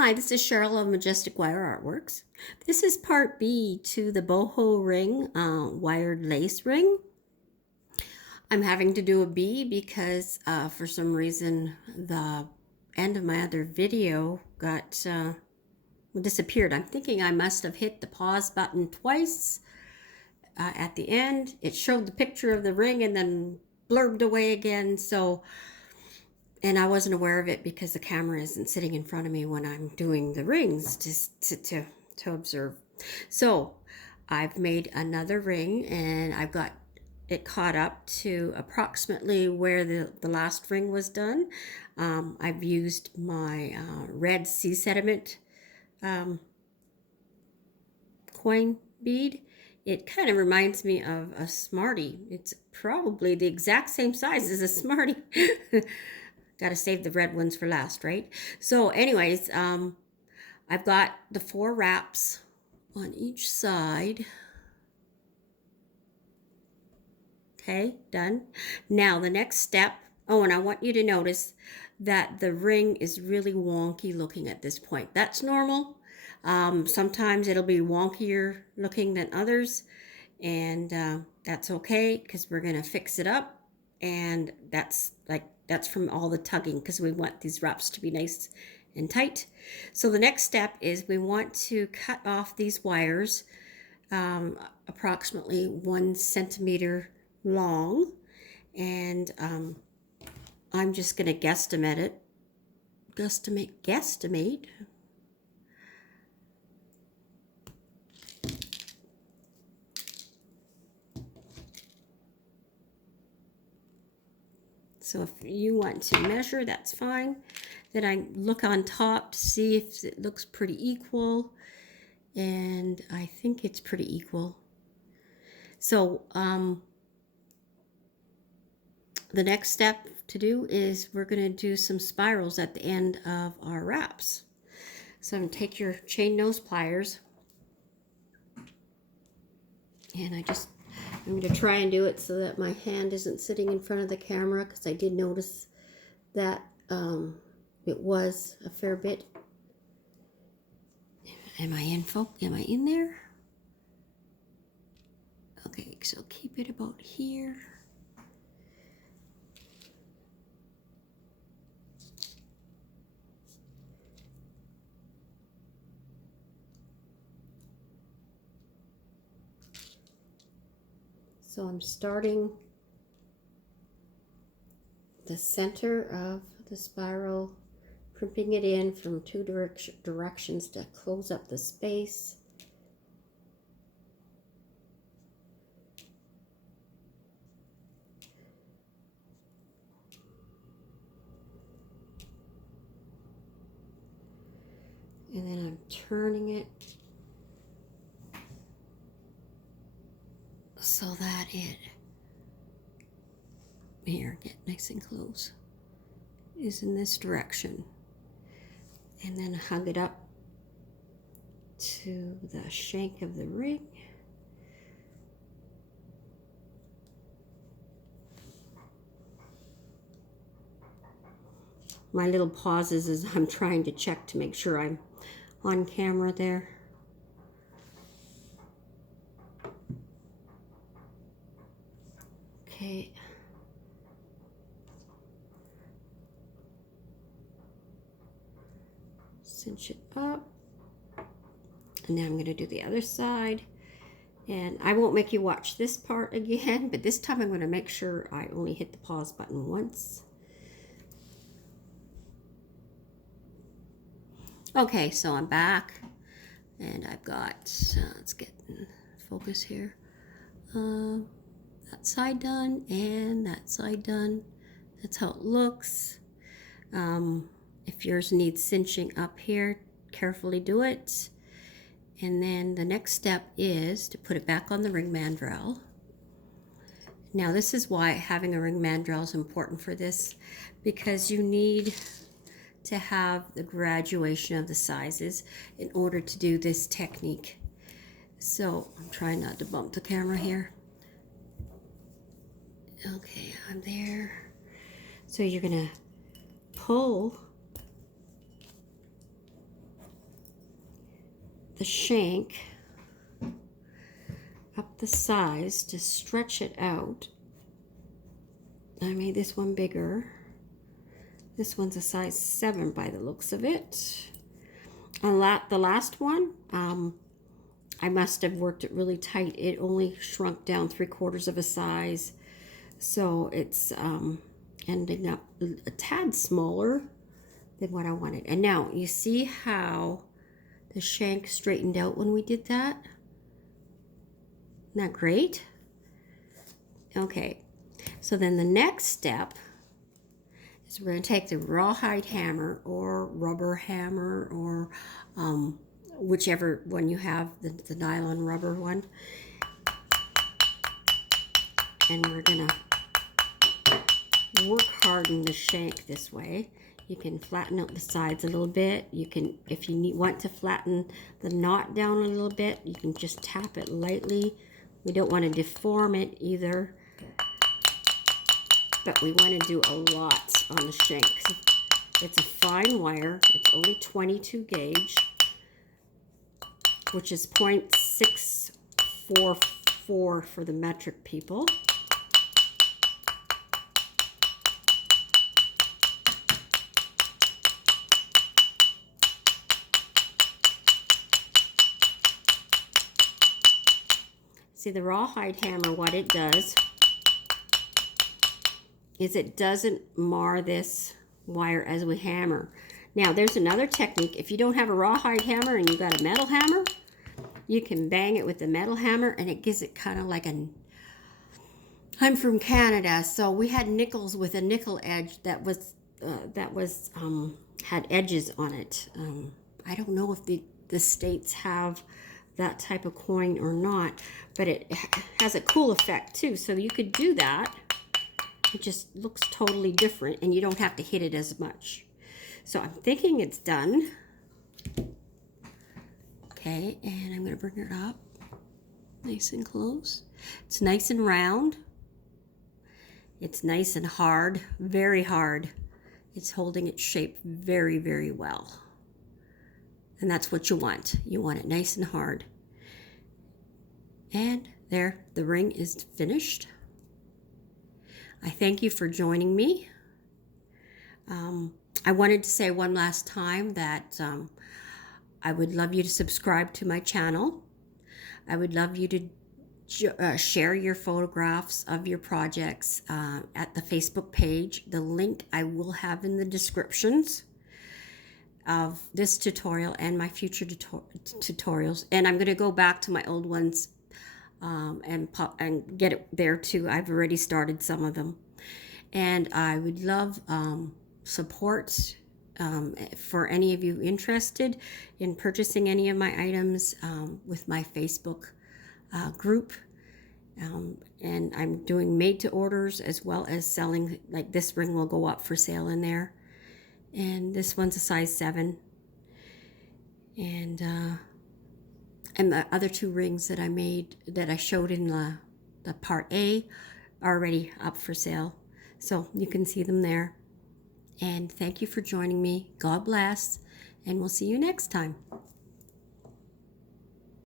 Hi, this is Cheryl of Majestic Wire Artworks. This is part B to the boho ring, wired lace ring. I'm having to do a B because for some reason the end of my other video got disappeared. I'm thinking I must have hit the pause button twice at the end. It showed the picture of the ring and then blurbed away again. And I wasn't aware of it because the camera isn't sitting in front of me when I'm doing the rings to observe. So I've made another ring and I've got it caught up to approximately where the last ring was done. I've used my red sea sediment coin bead. It kind of reminds me of a Smartie. It's probably the exact same size as a Smartie. Got to save the red ones for last, right? So anyways, I've got the 4 wraps on each side. Okay, done. Now the next step, oh, and I want you to notice that the ring is really wonky looking at this point. That's normal. Sometimes it'll be wonkier looking than others, and that's okay because we're gonna fix it up. And that's from all the tugging because we want these wraps to be nice and tight. So the next step is we want to cut off these wires approximately 1 centimeter long, and I'm just going to guesstimate. So if you want to measure, that's fine. Then I look on top to see if it looks pretty equal, and I think it's pretty equal. So the next step to do is we're going to do some spirals at the end of our wraps. So I'm going to take your chain nose pliers, and I'm going to try and do it so that my hand isn't sitting in front of the camera, because I did notice that it was a fair bit. Am I in there? Okay, so keep it about here. So I'm starting the center of the spiral, crimping it in from 2 directions to close up the space. And then I'm turning it so that get nice and close, is in this direction. And then hug it up to the shank of the ring. My little pauses as I'm trying to check to make sure I'm on camera there. Okay. Cinch it up. And now I'm going to do the other side. And I won't make you watch this part again, but this time I'm going to make sure I only hit the pause button once. Okay, so I'm back, and I've got, let's get in focus here. That side done and that side done. That's how it looks. If yours needs cinching up here, carefully do it. And then the next step is to put it back on the ring mandrel. Now this is why having a ring mandrel is important for this, because you need to have the graduation of the sizes in order to do this technique. So I'm trying not to bump the camera here. Okay, I'm there. So you're gonna pull the shank up the size to stretch it out. I made this one bigger. This one's a size 7 by the looks of it. The last one, I must have worked it really tight. It only shrunk down 3/4 of a size. So it's ending up a tad smaller than what I wanted. And now you see how the shank straightened out when we did that? Isn't that great? Okay, so then the next step is we're going to take the rawhide hammer or rubber hammer or whichever one you have, the nylon rubber one. And we're going to work harden the shank this way. You can flatten out the sides a little bit. You can, if you want to flatten the knot down a little bit, you can just tap it lightly. We don't want to deform it either, but we want to do a lot on the shank. It's a fine wire. It's only 22 gauge, which is 0.644 for the metric people. See, the rawhide hammer, what it does is it doesn't mar this wire as we hammer. Now, there's another technique. If you don't have a rawhide hammer and you got a metal hammer, you can bang it with the metal hammer and it gives it kind of like I'm from Canada, so we had nickels with a nickel edge that had edges on it. I don't know if the States have that type of coin or not, but it has a cool effect too. So you could do that. It just looks totally different and you don't have to hit it as much. So I'm thinking it's done. Okay, and I'm gonna bring it up nice and close. It's nice and round. It's nice and hard, very hard. It's holding its shape very, very well. And that's what you want. You want it nice and hard. And there, the ring is finished. I thank you for joining me. I wanted to say one last time that I would love you to subscribe to my channel. I would love you to share your photographs of your projects at the Facebook page. The link I will have in the descriptions of this tutorial and my future tutorials. And I'm going to go back to my old ones and get it there too. I've already started some of them. And I would love support for any of you interested in purchasing any of my items with my Facebook group. And I'm doing made to orders as well as selling, like this ring will go up for sale in there. And this one's a size 7. And the other 2 rings that I made, that I showed in the part A, are already up for sale. So you can see them there. And thank you for joining me. God bless. And we'll see you next time.